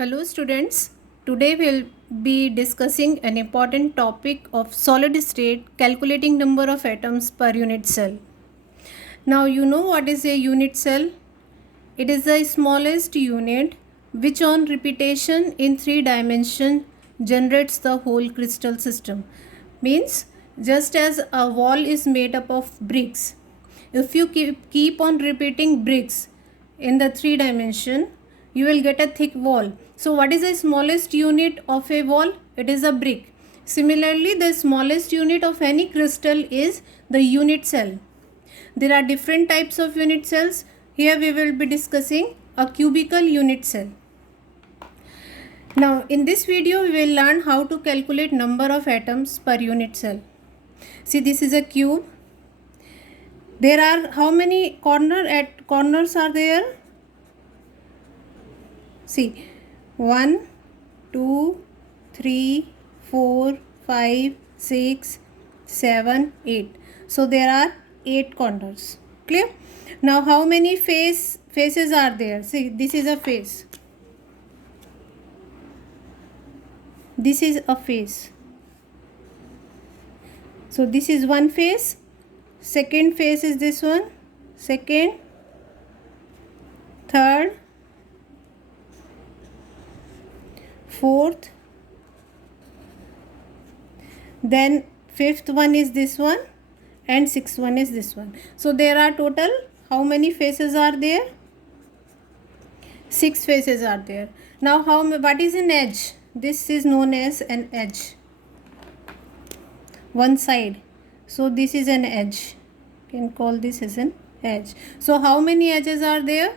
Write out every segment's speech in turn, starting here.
Hello students, today we'll be discussing an important topic of solid state calculating number of atoms per unit cell. Now you know what is a unit cell? It is the smallest unit which on repetition in 3 dimensions generates the whole crystal system. Means just as a wall is made up of bricks, if you keep on repeating bricks in the 3 dimension, you will get a thick wall. So what is the smallest unit of a wall? It is a brick. Similarly, the smallest unit of any crystal is the unit cell. There are different types of unit cells. Here we will be discussing a cubical unit cell. Now in this video we will learn how to calculate number of atoms per unit cell. See, this is a cube. There are how many corners are there? See, 1, 2, 3, 4, 5, 6, 7, 8. So there are 8 corners. Clear? Now how many faces are there? See, this is a face. This is a face. So this is one face. Second face is this one. Second, third, fourth, then fifth one is this one, and sixth one is this one. So there are total how many faces are there? 6 faces are there. Now what is an edge? This is known as an edge. One side. So this is an edge. You can call this as an edge. So how many edges are there?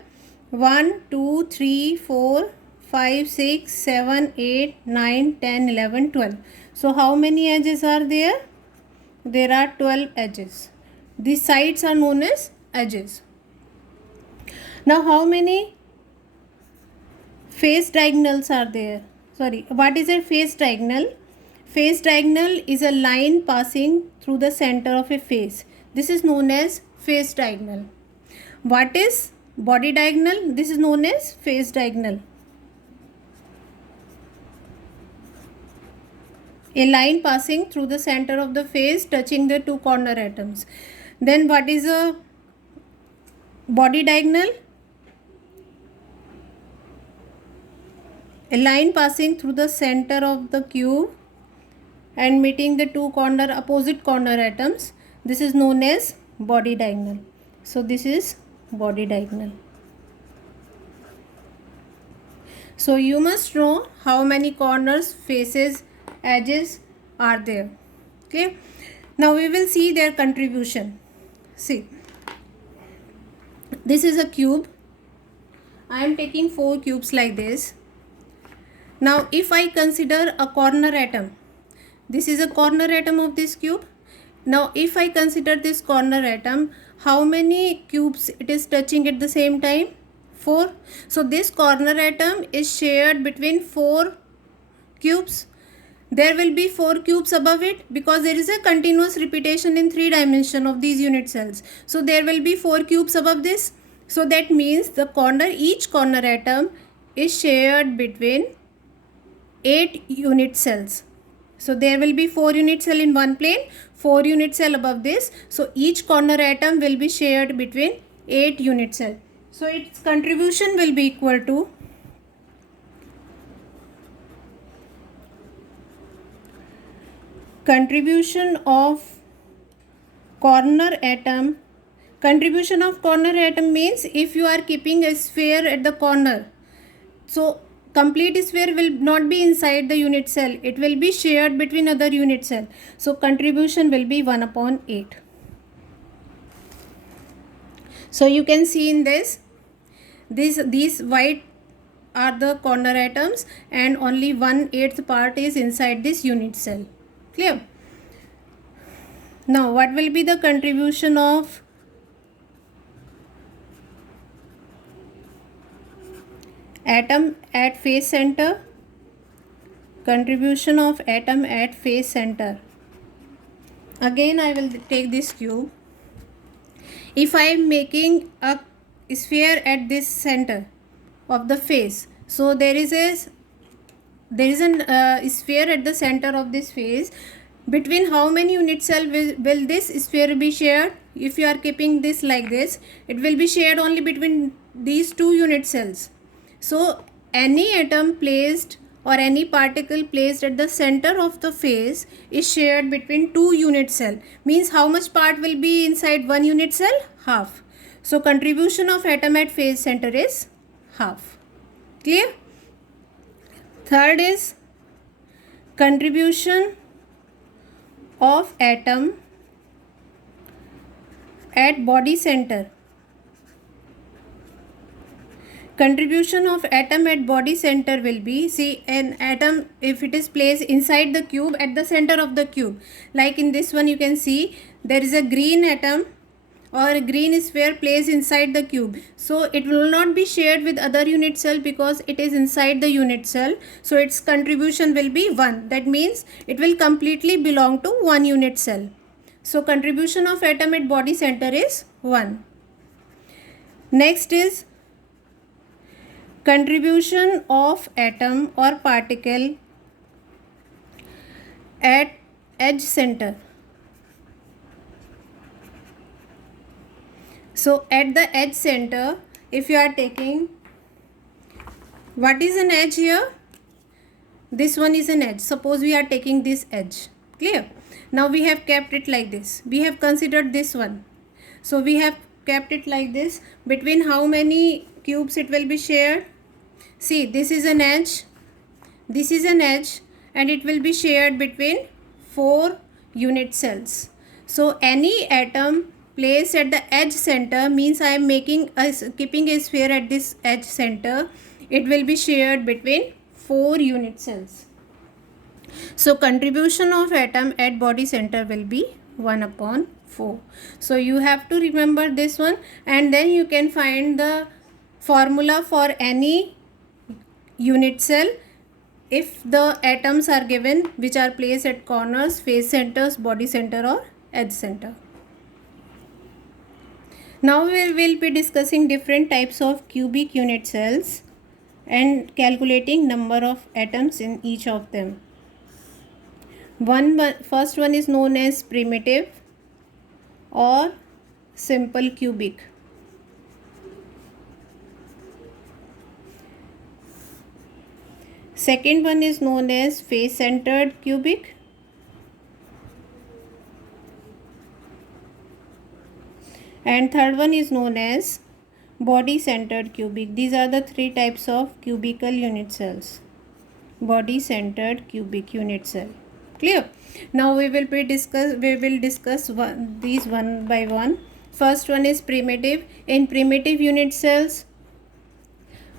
1, 2, 3, 4, 5, 6, 7, 8, 9, 10, 11, 12. So how many edges are there? There are 12 edges. These sides are known as edges. Now how many face diagonals are there? Sorry, what is a face diagonal? Face diagonal is a line passing through the center of a face. This is known as face diagonal. What is body diagonal? This is known as face diagonal. A line passing through the center of the face touching the 2 corner atoms. Then what is a body diagonal? A line passing through the center of the cube and meeting the 2 opposite corner atoms. This is known as body diagonal. So this is body diagonal. So you must know how many corners, faces, edges are there. Okay. Now we will see their contribution. See, this is a cube. I am taking 4 cubes like this. Now if I consider a corner atom, this is a corner atom of this cube. Now if I consider this corner atom, how many cubes it is touching at the same time? 4. So this corner atom is shared between 4 cubes. There will be 4 cubes above it because there is a continuous repetition in 3 dimensions of these unit cells. So there will be 4 cubes above this. So that means each corner atom is shared between 8 unit cells. So there will be 4 unit cell in one plane, 4 unit cell above this. So each corner atom will be shared between 8 unit cell. So its contribution will be equal to contribution of corner atom. Contribution of corner atom means if you are keeping a sphere at the corner, so complete sphere will not be inside the unit cell. It will be shared between other unit cell. So contribution will be 1/8. So you can see in this, these white are the corner atoms and only 1/8 part is inside this unit cell. Clear? Now what will be the contribution of atom at face center? Contribution of atom at face center. Again I will take this cube. If I am making a sphere at this center of the face, So there is a sphere at the center of this phase. Between how many unit cell will this sphere be shared? If you are keeping this like this, it will be shared only between these two unit cells. So any atom placed or any particle placed at the center of the phase is shared between two unit cell. Means how much part will be inside one unit cell? Half. So contribution of atom at phase center is half. Clear? Third is contribution of atom at body center. Contribution of atom at body center will be, see, an atom, if it is placed inside the cube, at the center of the cube, like in this one you can see there is a green atom or a green sphere placed inside the cube. So it will not be shared with other unit cell because it is inside the unit cell. So its contribution will be 1. That means it will completely belong to one unit cell. So contribution of atom at body center is 1. Next is contribution of atom or particle at edge center. So at the edge center, if you are taking, what is an edge here? This one is an edge. Suppose we are taking this edge. Clear? Now we have kept it like this. We have considered this one. So we have kept it like this. Between how many cubes it will be shared? See, this is an edge, this is an edge, and it will be shared between 4 unit cells. So any atom placed at the edge center means I am keeping a sphere at this edge center. It will be shared between 4 unit cells. So contribution of atom at body center will be 1/4. So you have to remember this one, and then you can find the formula for any unit cell if the atoms are given which are placed at corners, phase centers, body center or edge center. Now we will be discussing different types of cubic unit cells and calculating number of atoms in each of them. First one is known as primitive or simple cubic. Second one is known as face centered cubic. And third one is known as body centered cubic. These are the 3 types of cubical unit cells. Body centered cubic unit cell. Clear? Now we will discuss these one by one. First one is primitive. In primitive unit cells,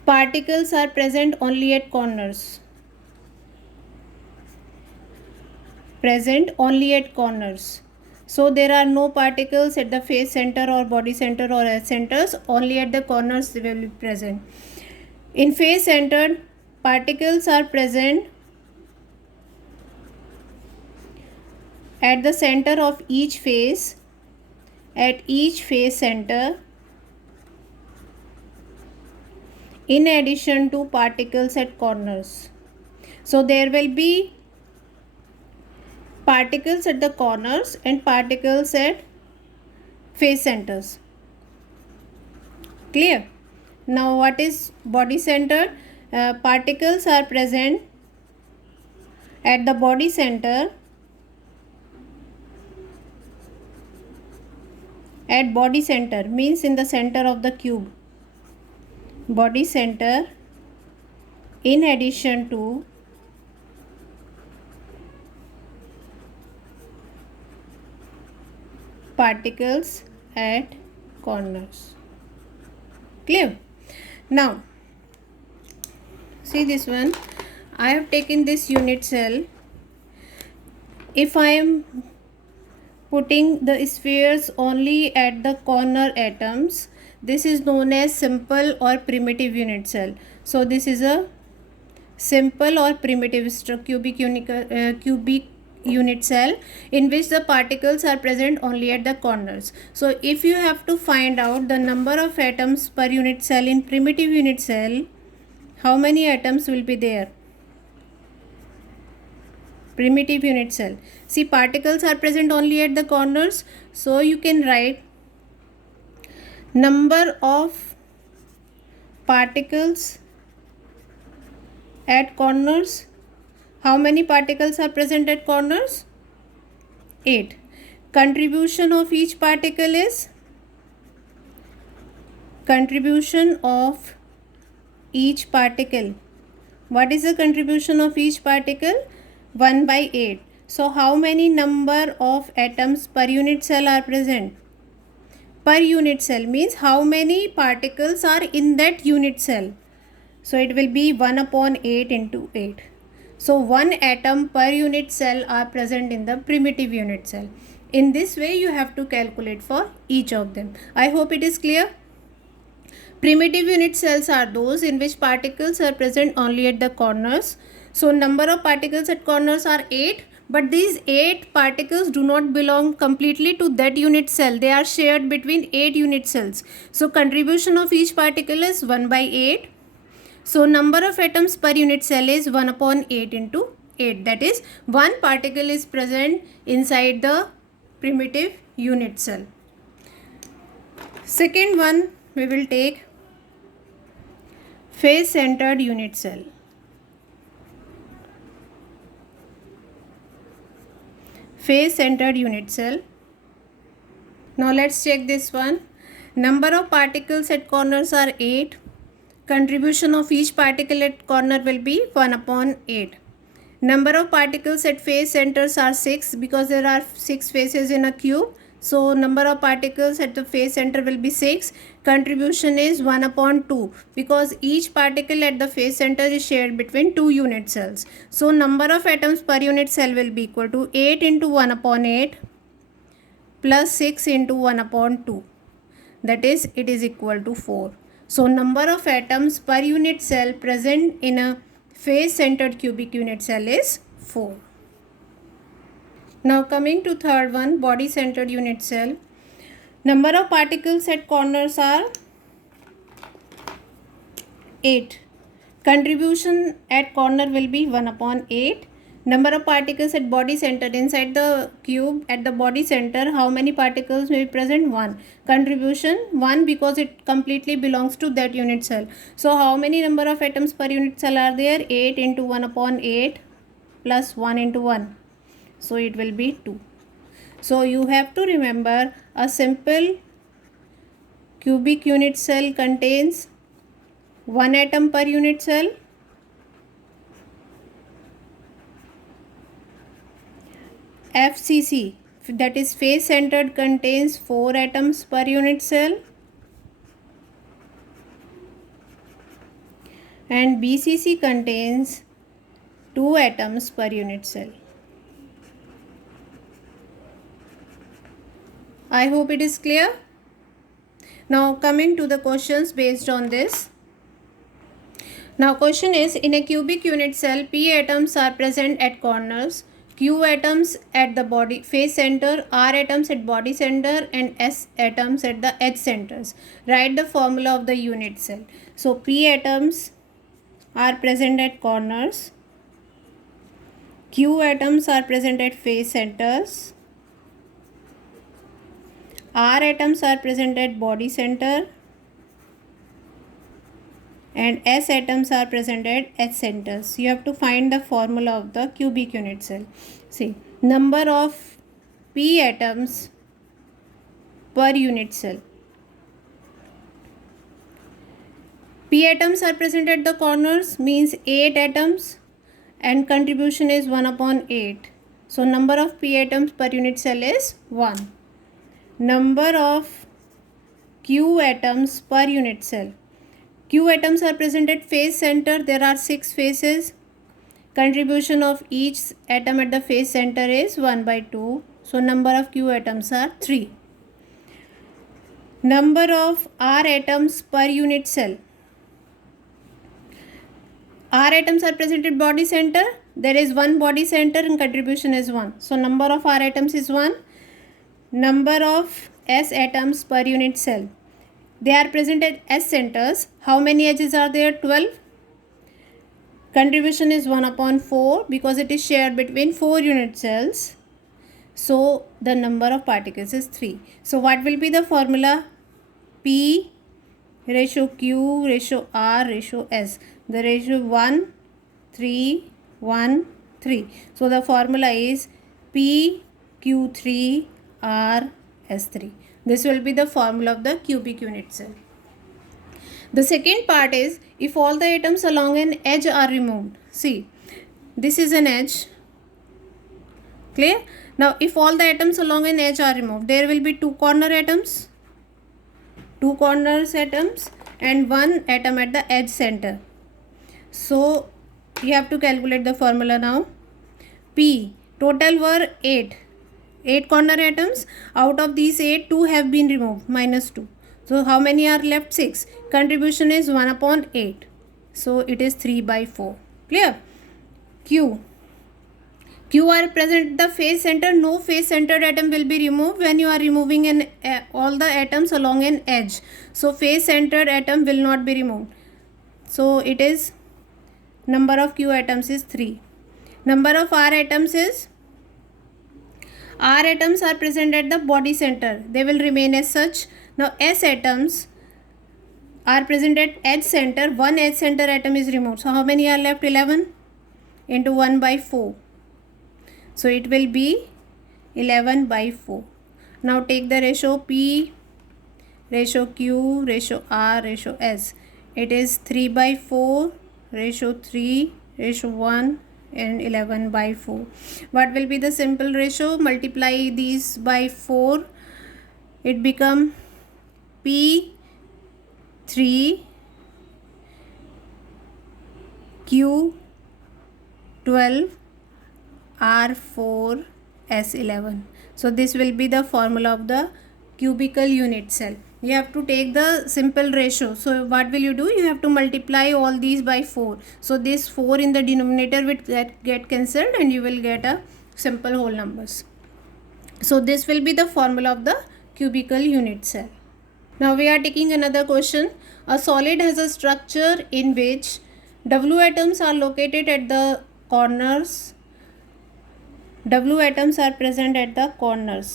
particles are present only at corners. Present only at corners. So there are no particles at the face center or body center or edge centers. Only at the corners they will be present. In face centered, particles are present at the center of each face, at each face center, in addition to particles at corners. So there will be particles at the corners and particles at face centers. Clear? Now what is body centered? Particles are present at the body center, at body center means in the center of the cube. Body center in addition to particles at corners. Clear? Now see this one. I have taken this unit cell. If I am putting the spheres only at the corner atoms, this is known as simple or primitive unit cell. So this is a simple or primitive cubic unit cell in which the particles are present only at the corners. So if you have to find out the number of atoms per unit cell in primitive unit cell, how many atoms will be there? Primitive unit cell. See, particles are present only at the corners, so you can write number of particles at corners. How many particles are present at corners? 8. Contribution of each particle is? Contribution of each particle. What is the contribution of each particle? 1 by 8. So how many number of atoms per unit cell are present? Per unit cell means how many particles are in that unit cell. So it will be 1 upon 8 into 8. So 1 atom per unit cell are present in the primitive unit cell. In this way you have to calculate for each of them. I hope it is clear. Primitive unit cells are those in which particles are present only at the corners. So number of particles at corners are 8, but these 8 particles do not belong completely to that unit cell. They are shared between 8 unit cells. So contribution of each particle is 1 by 8. So number of atoms per unit cell is 1 upon 8 into 8. That is, 1 particle is present inside the primitive unit cell. Second one we will take face-centered unit cell. Face-centered unit cell. Now let's check this one. Number of particles at corners are 8. Contribution of each particle at corner will be 1 upon 8. Number of particles at face centers are 6 because there are 6 faces in a cube. So number of particles at the face center will be 6. Contribution is 1 upon 2 because each particle at the face center is shared between 2 unit cells. So number of atoms per unit cell will be equal to 8 into 1 upon 8 plus 6 into 1 upon 2. That is, it is equal to 4. So number of atoms per unit cell present in a face centered cubic unit cell is 4. Now coming to third one, body centered unit cell. Number of particles at corners are 8. Contribution at corner will be 1 upon 8. Number of particles at body center. Inside the cube at the body center, how many particles may be present? 1. Contribution 1 because it completely belongs to that unit cell. So how many number of atoms per unit cell are there? 8 into 1 upon 8 plus 1 into 1. So it will be 2. So you have to remember a simple cubic unit cell contains 1 atom per unit cell. FCC, that is face centered, contains 4 atoms per unit cell, and BCC contains 2 atoms per unit cell. I hope it is clear. Now coming to the questions based on this. Now question is, in a cubic unit cell, P atoms are present at corners, Q atoms at the body face center, R atoms at body center, and S atoms at the edge centers. Write the formula of the unit cell. So P atoms are present at corners, Q atoms are present at face centers, R atoms are present at body center, and S atoms are present at edge centers. You have to find the formula of the cubic unit cell. See, number of P atoms per unit cell. P atoms are present at the corners means 8 atoms and contribution is 1 upon 8. So number of P atoms per unit cell is 1. Number of Q atoms per unit cell. Q atoms are present at face center. There are 6 faces. Contribution of each atom at the face center is 1 by 2. So number of Q atoms are 3. Number of R atoms per unit cell. R atoms are present at body center. There is 1 body center and contribution is 1. So number of R atoms is 1. Number of S atoms per unit cell. They are present at S centers. How many edges are there? 12. Contribution is 1/4 because it is shared between 4 unit cells. So the number of particles is 3. So what will be the formula? P ratio Q ratio R ratio S. The ratio 1 3 1 3. So the formula is P Q3 R S3. This will be the formula of the cubic unit cell. The second part is if all the atoms along an edge are removed. See, this is an edge. Clear? Now if all the atoms along an edge are removed, there will be two corner atoms and one atom at the edge center. So you have to calculate the formula now. P, total were 8 corner atoms. Out of these 8, 2 have been removed, -2. So how many are left? 6. Contribution is 1/8. So it is 3/4. Clear? Q are present at the face center. No face centered atom will be removed when you are removing all the atoms along an edge. So face centered atom will not be removed. So it is number of Q atoms is 3. Number of R atoms is, R atoms are present at the body center. They will remain as such. Now S atoms are present at edge center. One edge center atom is removed. So how many are left? 11 into 1/4. So it will be 11/4. Now take the ratio P ratio Q ratio R ratio S. It is 3/4 ratio 3 ratio 1 and 11/4. What will be the simple ratio? Multiply these by 4. It become P 3 Q 12 R4 S11. So this will be the formula of the cubical unit cell. You have to take the simple ratio. So what will you do? You have to multiply all these by 4. So this 4 in the denominator will get cancelled and you will get a simple whole numbers. So this will be the formula of the cubical unit cell. Now we are taking another question. A solid has a structure in which W atoms are located at the corners. W atoms are present at the corners.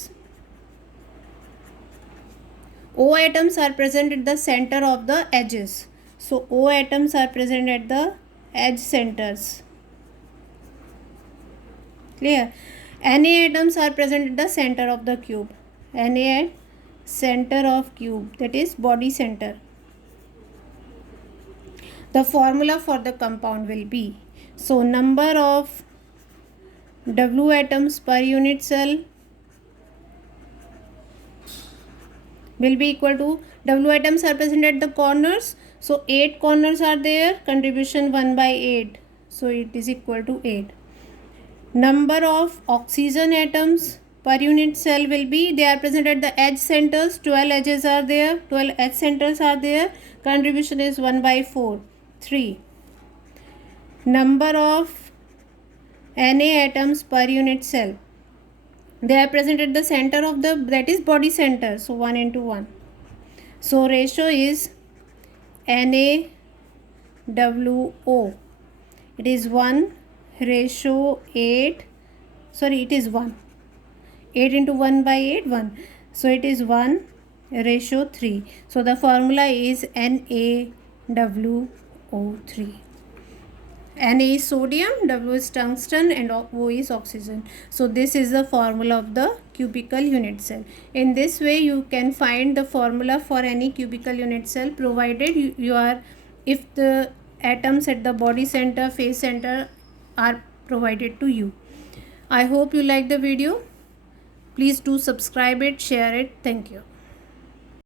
O atoms are present at the center of the edges. So O atoms are present at the edge centers. Clear? Na atoms are present at the center of the cube. Na at center of cube, that is body center. The formula for the compound will be, so number of W atoms per unit cell will be equal to, W atoms are present at the corners. So 8 corners are there. Contribution 1/8. So it is equal to 8. Number of oxygen atoms per unit cell will be, they are present at the edge centers. 12 edges are there. 12 edge centers are there. Contribution is 1/4. 3. Number of Na atoms per unit cell, they are present at the center of the, that is body center. So 1 into 1. So ratio is NaWO. It is 1 ratio 8. Sorry, it is 1. 8 into 1/8, 1. So it is 1 ratio 3. So the formula is NaWO3. Na is sodium, W is tungsten and O is oxygen. So this is the formula of the cubical unit cell. In this way you can find the formula for any cubical unit cell, provided you are, if the atoms at the body center, face center are provided to you. I hope you like the video. Please do subscribe it, share it. Thank you.